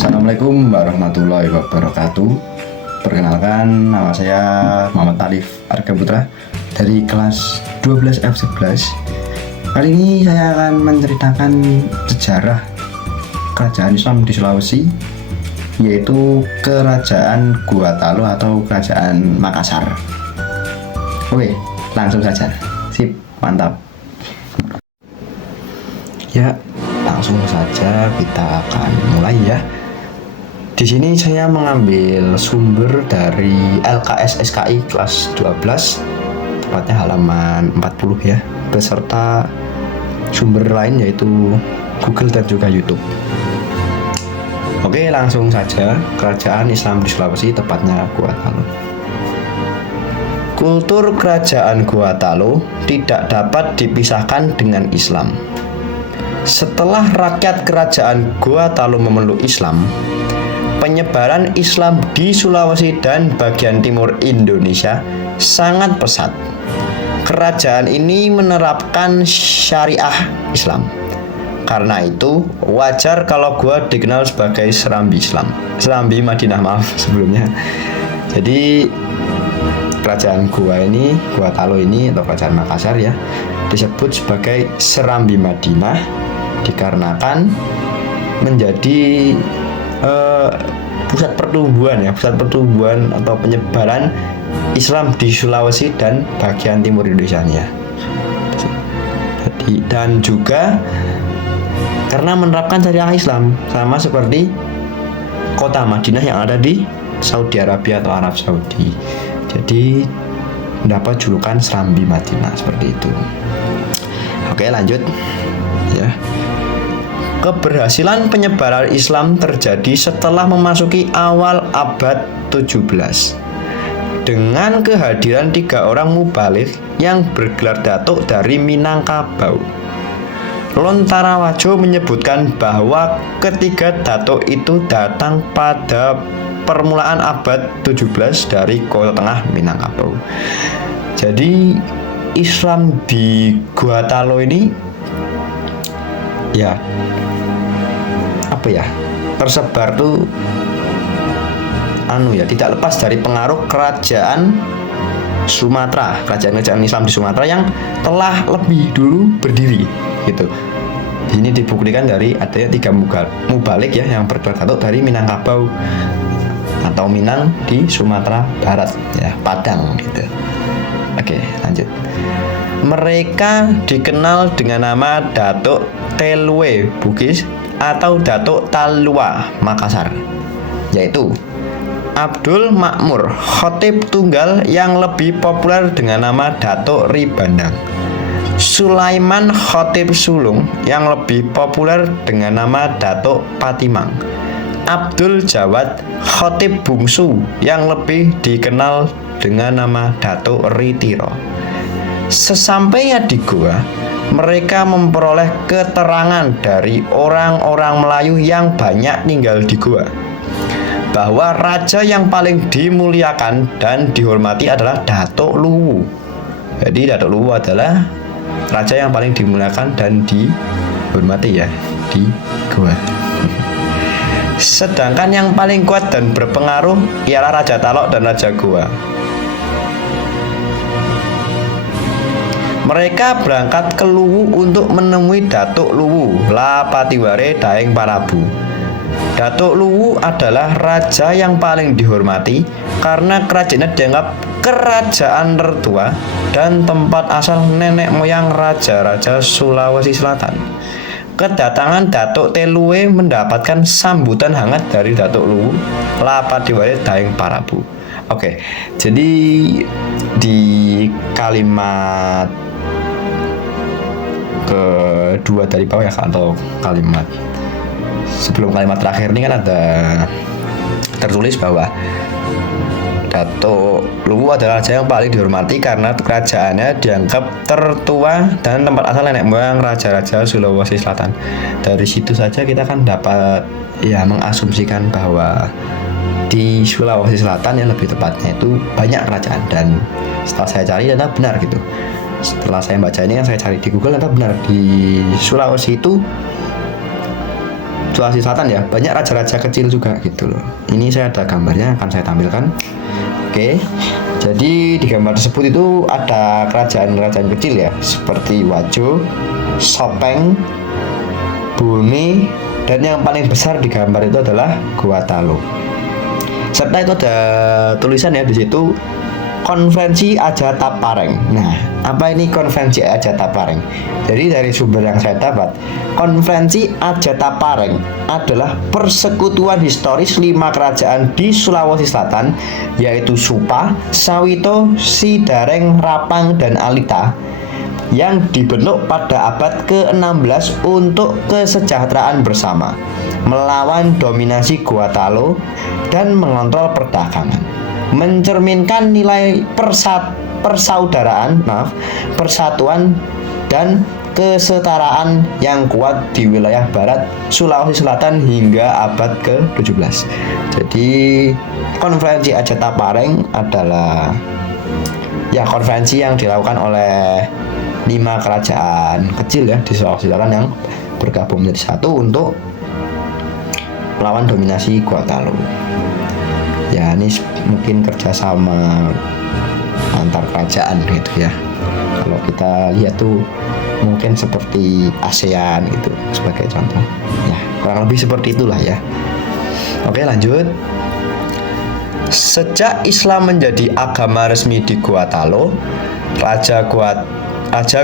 Assalamualaikum warahmatullahi wabarakatuh. Perkenalkan, nama saya Muhammad Alif Arga Putra dari kelas 12 F11. Kali ini saya akan menceritakan sejarah kerajaan Islam di Sulawesi, yaitu Kerajaan Gua Talo atau Kerajaan Makassar. Oke, langsung saja. Sip, mantap. Ya, langsung saja kita akan mulai ya. Di sini saya mengambil sumber dari LKS SKI kelas 12, tepatnya halaman 40 ya, beserta sumber lain yaitu Google dan juga YouTube. Oke, langsung saja. Kerajaan Islam di Sulawesi, tepatnya Gua Talo. Kultur kerajaan Gua Talo tidak dapat dipisahkan dengan Islam. Setelah rakyat kerajaan Gua Talo memeluk Islam, penyebaran Islam di Sulawesi dan bagian timur Indonesia sangat pesat. Kerajaan ini menerapkan syariah Islam. Karena itu, wajar kalau Gua dikenal sebagai Serambi Islam. Serambi Madinah, maaf sebelumnya. Jadi, kerajaan Gua Talo ini atau kerajaan Makassar ya, disebut sebagai Serambi Madinah dikarenakan menjadi pusat pertumbuhan atau penyebaran Islam di Sulawesi dan bagian timur Indonesia ya. Dan juga karena menerapkan syariah Islam, sama seperti kota Madinah yang ada di Saudi Arabia atau Arab Saudi. Jadi mendapat julukan Serambi Madinah seperti itu. Oke, lanjut ya. Keberhasilan penyebaran Islam terjadi setelah memasuki awal abad 17 dengan kehadiran 3 orang mubalik yang bergelar datuk dari Minangkabau. Lontarawajo menyebutkan bahwa ketiga datuk itu datang pada permulaan abad 17 dari Kota Tengah Minangkabau. Jadi Islam di Gua Talo ini ya tersebar tuh tidak lepas dari pengaruh kerajaan Sumatera, kerajaan Islam di Sumatera yang telah lebih dulu berdiri gitu. Ini dibuktikan dari adanya 3 mubalik ya yang bergelar datuk dari Minangkabau atau Minang di Sumatera Barat ya, Padang gitu. Oke, lanjut. Mereka dikenal dengan nama Datuk Telue Bugis atau Datuk Talua Makassar, yaitu Abdul Makmur Khotib Tunggal yang lebih populer dengan nama Datuk Ribandang, Sulaiman Khotib Sulung yang lebih populer dengan nama Datuk Patimang, Abdul Jawad Khotib Bungsu yang lebih dikenal dengan nama Datuk Ritiro. Sesampainya di Goa, mereka memperoleh keterangan dari orang-orang Melayu yang banyak tinggal di Goa bahwa raja yang paling dimuliakan dan dihormati adalah Datuk Luwu. Jadi Datuk Luwu adalah raja yang paling dimuliakan dan dihormati ya di Goa. Sedangkan yang paling kuat dan berpengaruh ialah Raja Talok dan Raja Goa. Mereka berangkat ke Luwu untuk menemui Datuk Luwu Lapatiware Daeng Parabu. Datuk Luwu adalah raja yang paling dihormati karena kerajaannya dianggap kerajaan tertua dan tempat asal nenek moyang raja-raja Sulawesi Selatan. Kedatangan Datuk Telue mendapatkan sambutan hangat dari Datuk Luwu Lapatiware Daeng Parabu. Oke, jadi di kalimat kedua dari bawah ya, atau kalimat sebelum kalimat terakhir ini kan ada tertulis bahwa Datuk Luwu adalah raja yang paling dihormati karena kerajaannya dianggap tertua dan tempat asal nenek moyang raja-raja Sulawesi Selatan. Dari situ saja kita kan dapat ya mengasumsikan bahwa di Sulawesi Selatan yang lebih tepatnya itu banyak kerajaan, dan setelah saya cari ternyata benar gitu. Setelah saya baca ini kan saya cari di Google, ternyata benar di Sulawesi itu Sulawesi Selatan ya, banyak raja-raja kecil juga gitu loh. Ini saya ada gambarnya, akan saya tampilkan. Oke, jadi di gambar tersebut itu ada kerajaan-kerajaan kecil ya, seperti Wajo, Sopeng, Bone, dan yang paling besar di gambar itu adalah Gua-Talo. Serta itu ada tulisan ya di situ, Konferensi Ajatapareng. Nah, apa ini Konferensi Ajatapareng? Jadi dari sumber yang saya dapat, Konferensi Ajatapareng adalah persekutuan historis 5 kerajaan di Sulawesi Selatan, yaitu Supa, Sawito, Sidareng, Rapang, dan Alita, yang dibentuk pada abad ke-16 untuk kesejahteraan bersama, melawan dominasi Gua-Talo dan mengontrol perdagangan, mencerminkan nilai persatuan dan kesetaraan yang kuat di wilayah barat Sulawesi Selatan hingga abad ke-17. Jadi Konferensi Ajatapareng adalah ya konferensi yang dilakukan oleh 5 kerajaan kecil ya di Sulawesi Selatan yang bergabung menjadi satu untuk melawan dominasi Gua-Talo. Ya, ini mungkin kerjasama antar kerajaan gitu ya. Kalau kita lihat tuh mungkin seperti ASEAN gitu sebagai contoh. Ya, kurang lebih seperti itulah ya. Oke, lanjut. Sejak Islam menjadi agama resmi di Gua-Talo, Raja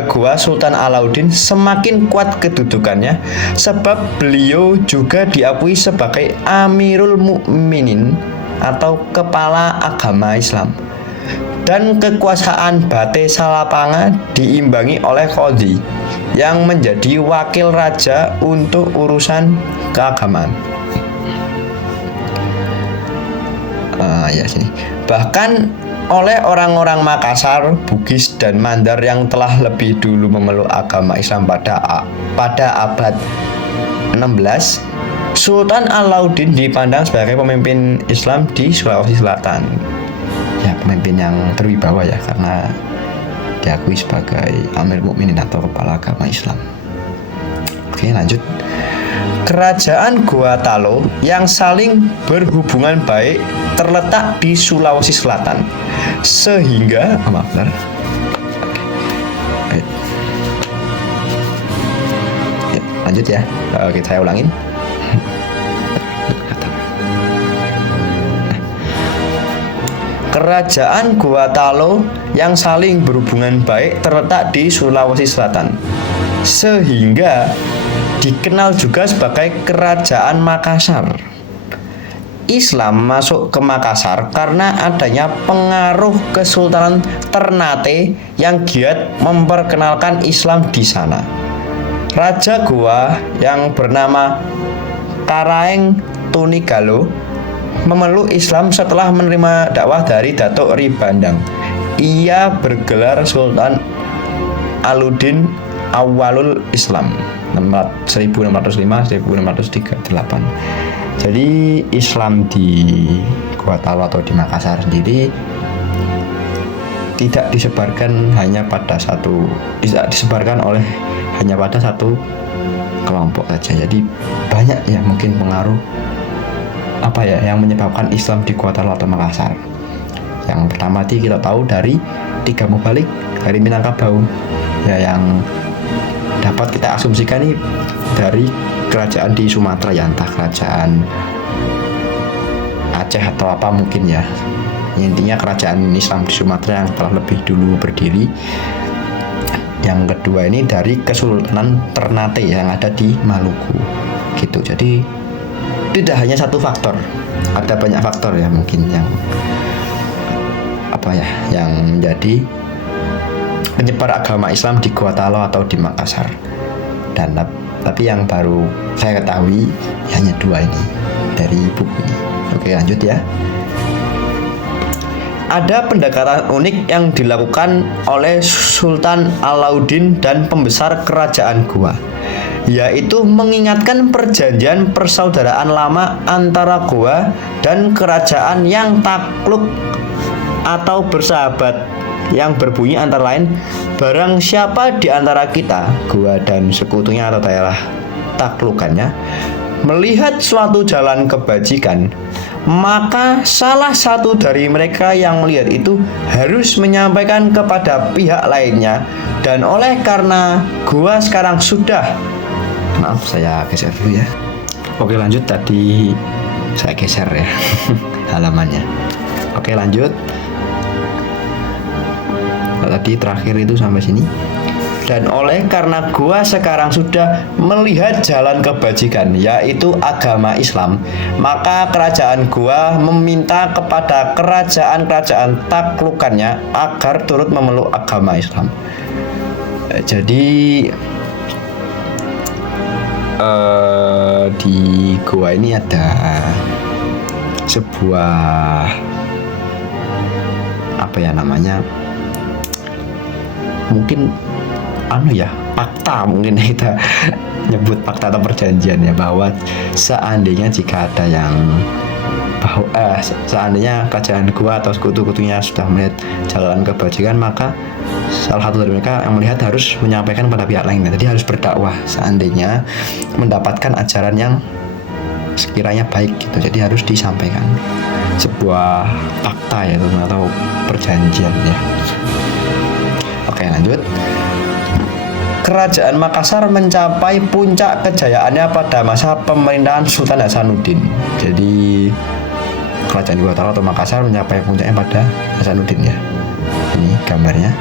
Gua Sultan Alauddin semakin kuat kedudukannya, sebab beliau juga diakui sebagai Amirul Mukminin atau kepala agama Islam, dan kekuasaan Bate Salapanga diimbangi oleh Qadhi yang menjadi wakil raja untuk urusan keagamaan. Bahkan oleh orang-orang Makassar, Bugis, dan Mandar yang telah lebih dulu memeluk agama Islam pada abad 16, Sultan Alauddin dipandang sebagai pemimpin Islam di Sulawesi Selatan. Ya, pemimpin yang berwibawa ya, karena diakui sebagai Amir Mukminin atau kepala agama Islam. Oke, lanjut. Kerajaan Gua-Talo yang saling berhubungan baik terletak di Sulawesi Selatan, sehingga lanjut ya. Oke, saya ulangin. Kerajaan Gua-Talo yang saling berhubungan baik terletak di Sulawesi Selatan, sehingga dikenal juga sebagai Kerajaan Makassar. Islam masuk ke Makassar karena adanya pengaruh Kesultanan Ternate yang giat memperkenalkan Islam di sana. Raja Goa yang bernama Karaeng Tunigalo memeluk Islam setelah menerima dakwah dari Datuk Ri Bandang. Ia bergelar Sultan Alauddin Awalul Islam 1605-1638. Jadi Islam di Gua-Talo atau di Makassar sendiri tidak disebarkan hanya pada satu kelompok saja. Jadi banyak ya mungkin pengaruh yang menyebabkan Islam di Gua-Talo atau Makassar. Yang pertama kita tahu dari 3 Mubalik dari Minangkabau ya, yang dapat kita asumsikan ini dari kerajaan di Sumatera ya, entah kerajaan Aceh atau apa mungkin ya. Intinya kerajaan Islam di Sumatera yang telah lebih dulu berdiri. Yang kedua ini dari Kesultanan Ternate yang ada di Maluku gitu. Jadi tidak hanya satu faktor, ada banyak faktor ya mungkin yang menjadi penyebar agama Islam di Gua-Talo atau di Makassar. Dan tapi yang baru saya ketahui hanya 2 ini dari buku ini. Oke, lanjut ya. Ada pendekatan unik yang dilakukan oleh Sultan Alauddin dan pembesar kerajaan Goa, yaitu mengingatkan perjanjian persaudaraan lama antara Goa dan kerajaan yang takluk atau bersahabat, yang berbunyi antara lain, barang siapa di antara kita, Goa dan sekutunya atau daerah taklukannya, melihat suatu jalan kebajikan, maka salah satu dari mereka yang melihat itu harus menyampaikan kepada pihak lainnya. Dan oleh karena gua sekarang sudah, maaf saya geser dulu ya. Oke lanjut, tadi saya geser ya halamannya. Oke lanjut. Tadi terakhir itu sampai sini. Dan oleh karena gua sekarang sudah melihat jalan kebajikan, yaitu agama Islam, maka kerajaan gua meminta kepada kerajaan-kerajaan taklukannya agar turut memeluk agama Islam. Jadi di gua ini ada sebuah apa ya namanya, mungkin fakta, mungkin kita nyebut fakta atau perjanjian ya, bahwa seandainya jika ada yang seandainya kerajaan gua atau sekutu-sekutunya sudah melihat jalan kebajikan, maka salah satu dari mereka yang melihat harus menyampaikan pada pihak lainnya. Jadi harus berdakwah seandainya mendapatkan ajaran yang sekiranya baik gitu, jadi harus disampaikan. Sebuah fakta ya atau perjanjian ya. Oke lanjut. Kerajaan Makassar mencapai puncak kejayaannya pada masa pemerintahan Sultan Hasanuddin. Jadi kerajaan Gua Talo atau Makassar mencapai puncaknya pada Hasanuddin ya. Ini gambarnya.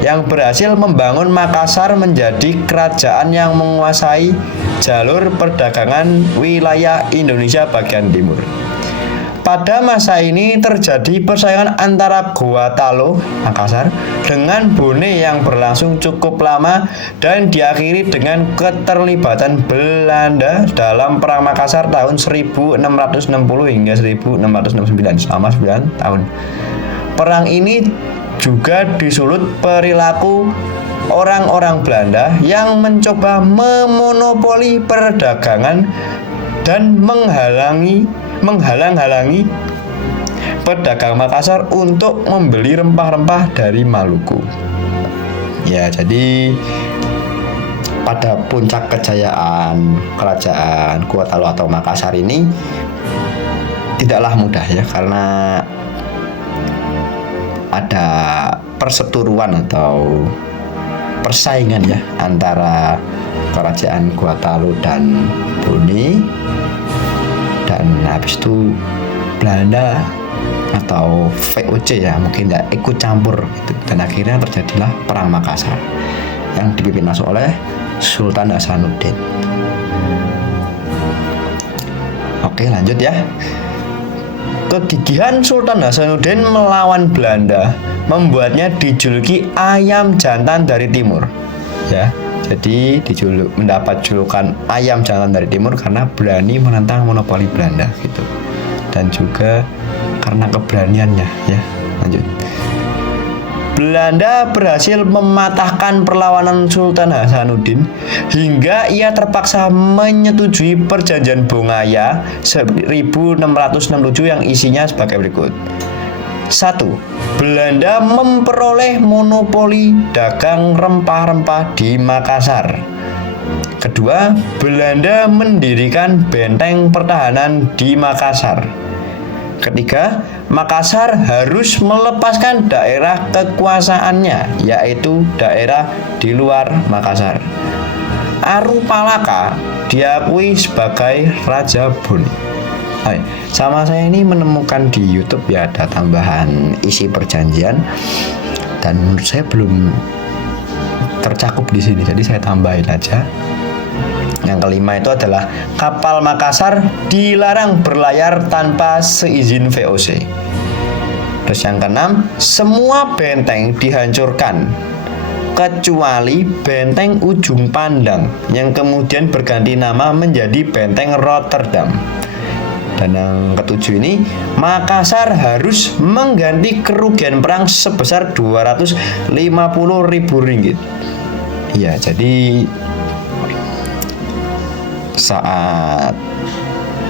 Yang berhasil membangun Makassar menjadi kerajaan yang menguasai jalur perdagangan wilayah Indonesia bagian timur. Pada masa ini terjadi persaingan antara Gua Talo, Makassar, dengan Bone yang berlangsung cukup lama dan diakhiri dengan keterlibatan Belanda dalam Perang Makassar tahun 1660 hingga 1669 selama 9 tahun. Perang ini juga disulut perilaku orang-orang Belanda yang mencoba memonopoli perdagangan dan menghalang-halangi pedagang Makassar untuk membeli rempah-rempah dari Maluku. Ya, jadi pada puncak kejayaan kerajaan Gua Talo atau Makassar ini tidaklah mudah ya, karena ada perseteruan atau persaingan ya antara kerajaan Gua Talo dan Bone, dan habis itu Belanda atau VOC ya mungkin ya ikut campur gitu. Dan akhirnya terjadilah Perang Makassar yang dipimpin langsung oleh Sultan Hasanuddin. Oke lanjut ya. Kegigihan Sultan Hasanuddin melawan Belanda membuatnya dijuluki ayam jantan dari timur ya. Jadi mendapat julukan ayam jantan dari timur karena berani menentang monopoli Belanda gitu. Dan juga karena keberaniannya ya. Lanjut. Belanda berhasil mematahkan perlawanan Sultan Hasanuddin hingga ia terpaksa menyetujui perjanjian Bongaya 1667 yang isinya sebagai berikut. 1. Belanda memperoleh monopoli dagang rempah-rempah di Makassar. Kedua, Belanda mendirikan benteng pertahanan di Makassar. Ketiga, Makassar harus melepaskan daerah kekuasaannya, yaitu daerah di luar Makassar. Arupalaka diakui sebagai Raja Bone. Sama saya ini menemukan di YouTube ya ada tambahan isi perjanjian, dan menurut saya belum tercakup di sini, jadi saya tambahin aja. Yang kelima itu adalah kapal Makassar dilarang berlayar tanpa seizin VOC. Terus yang keenam, semua benteng dihancurkan kecuali benteng Ujung Pandang yang kemudian berganti nama menjadi benteng Rotterdam. Dan yang ketujuh ini, Makassar harus mengganti kerugian perang sebesar 250.000 ringgit. Ya, jadi saat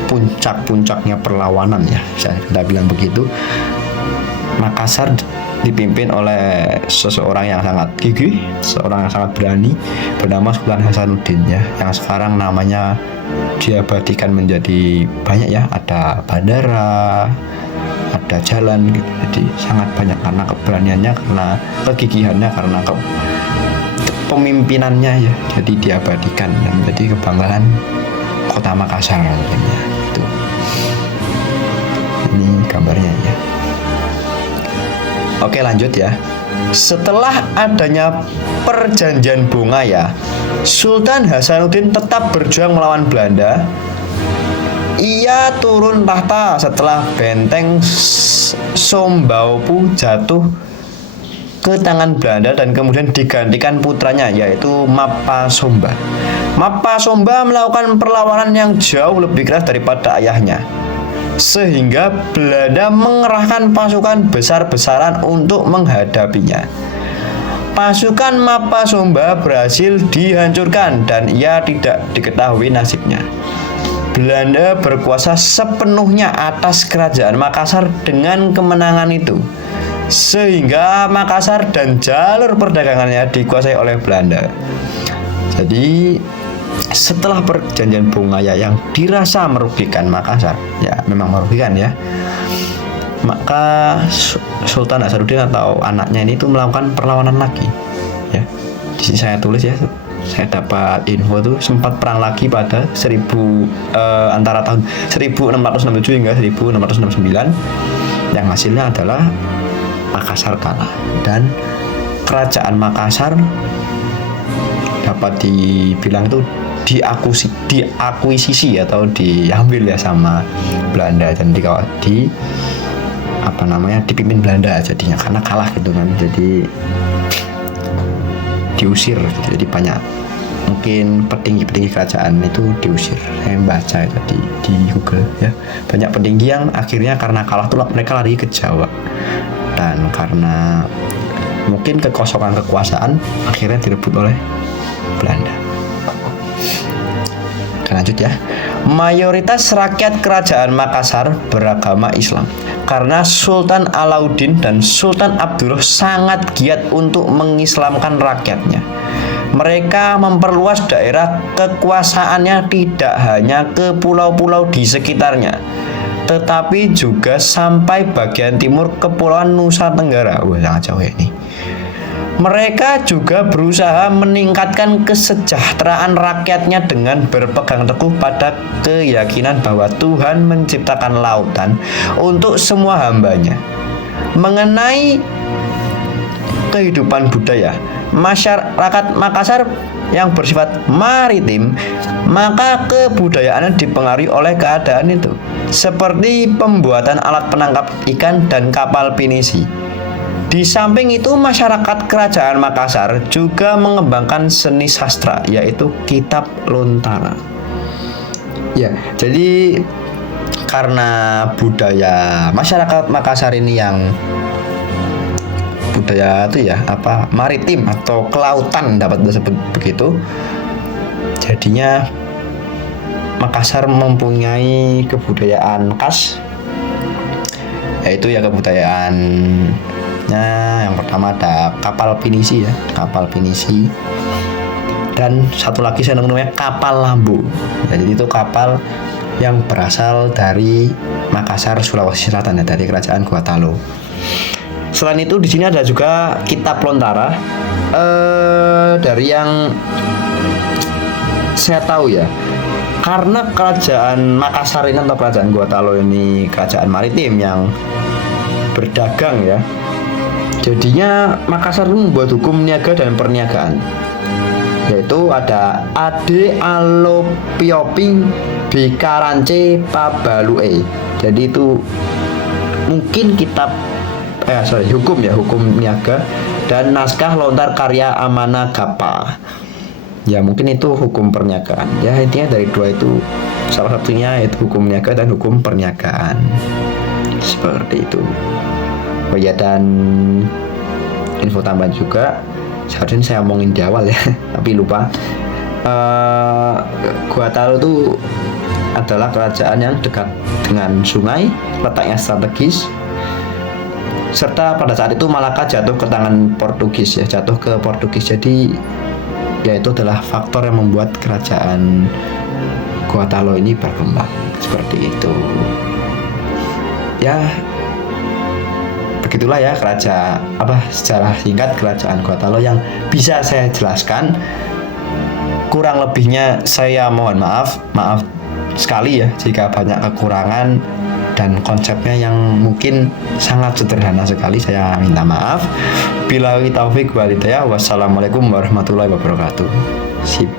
puncak-puncaknya perlawanan ya, saya bilang begitu, Makassar dipimpin oleh seseorang yang sangat gigih, seorang yang sangat berani bernama Sultan Hasanuddin ya, yang sekarang namanya diabadikan menjadi banyak ya, ada bandara, ada jalan gitu. Jadi sangat banyak karena keberaniannya, karena kegigihannya, karena pemimpinannya ya. Jadi diabadikan dan menjadi kebanggaan Kota Makassar tentunya. Itu. Ini gambarnya ya. Oke, lanjut ya. Setelah adanya perjanjian Bongaya, Sultan Hasanuddin tetap berjuang melawan Belanda. Ia turun tahta setelah benteng Sombaupu jatuh ke tangan Belanda dan kemudian digantikan putranya, yaitu Mapa Somba. Mapa Somba melakukan perlawanan yang jauh lebih keras daripada ayahnya, sehingga Belanda mengerahkan pasukan besar-besaran untuk menghadapinya. Pasukan Mapa Somba berhasil dihancurkan dan ia tidak diketahui nasibnya. Belanda berkuasa sepenuhnya atas kerajaan Makassar dengan kemenangan itu, sehingga Makassar dan jalur perdagangannya dikuasai oleh Belanda. Jadi setelah perjanjian Bongaya yang dirasa merugikan Makassar, ya memang merugikan ya, maka Sultan Hasanuddin atau anaknya ini itu melakukan perlawanan lagi ya. Di sini saya tulis ya, saya dapat info tuh sempat perang lagi pada antara tahun 1667 hingga 1669, yang hasilnya adalah Makassar kalah dan kerajaan Makassar dapat dibilang itu diakuisisi atau diambil ya sama Belanda dan dipimpin Belanda jadinya, karena kalah gitu kan, jadi diusir. Jadi banyak mungkin petinggi-petinggi kerajaan itu diusir. Saya baca itu di Google ya, banyak petinggi yang akhirnya karena kalah tuh mereka lari ke Jawa, dan karena mungkin kekosongan kekuasaan akhirnya direbut oleh Belanda. Lanjut ya. Mayoritas rakyat kerajaan Makassar beragama Islam karena Sultan Alauddin dan Sultan Abdullah sangat giat untuk mengislamkan rakyatnya. Mereka memperluas daerah kekuasaannya tidak hanya ke pulau-pulau di sekitarnya, tetapi juga sampai bagian timur Kepulauan Nusa Tenggara. Wah, sangat jauh ya ini. Mereka juga berusaha meningkatkan kesejahteraan rakyatnya dengan berpegang teguh pada keyakinan bahwa Tuhan menciptakan lautan untuk semua hambanya. Mengenai kehidupan budaya, masyarakat Makassar yang bersifat maritim, maka kebudayaannya dipengaruhi oleh keadaan itu, seperti pembuatan alat penangkap ikan dan kapal pinisi. Di samping itu, masyarakat kerajaan Makassar juga mengembangkan seni sastra, yaitu kitab lontara. Ya, jadi karena budaya masyarakat Makassar ini yang budaya itu ya maritim atau kelautan dapat disebut begitu, jadinya Makassar mempunyai kebudayaan khas, yaitu ya kebudayaan yang pertama ada kapal pinisi ya, kapal pinisi, dan satu lagi saya namanya kapal lambu. Jadi itu kapal yang berasal dari Makassar, Sulawesi Selatan ya, dari kerajaan Gorontalo. Selain itu di sini ada juga kitab lontara. Dari yang saya tahu ya, karena kerajaan Makassar ini atau kerajaan Gorontalo ini kerajaan maritim yang berdagang ya, jadinya Makassar membuat hukum niaga dan perniagaan, yaitu ada Ade Alopioping Bikarance Pabalue. Jadi itu mungkin kitab hukum ya, hukum niaga, dan naskah lontar karya Amana Gapa. Ya mungkin itu hukum perniagaan. Ya intinya dari dua itu salah satunya, yaitu hukum niaga dan hukum perniagaan. Seperti itu. Oh ya, dan info tambahan juga, seharusnya saya omongin di awal ya, tapi lupa. Gorontalo itu adalah kerajaan yang dekat dengan sungai, letaknya strategis, serta pada saat itu Malaka jatuh ke tangan Portugis ya, jatuh ke Portugis. Jadi ya itu adalah faktor yang membuat kerajaan Gotalo ini berkembang seperti itu. Ya, begitulah ya secara singkat kerajaan Gotalo yang bisa saya jelaskan. Kurang lebihnya saya mohon maaf sekali ya jika banyak kekurangan dan konsepnya yang mungkin sangat sederhana sekali, saya minta maaf. Billahi taufik wal hidayah. Wassalamualaikum warahmatullahi wabarakatuh. Sip.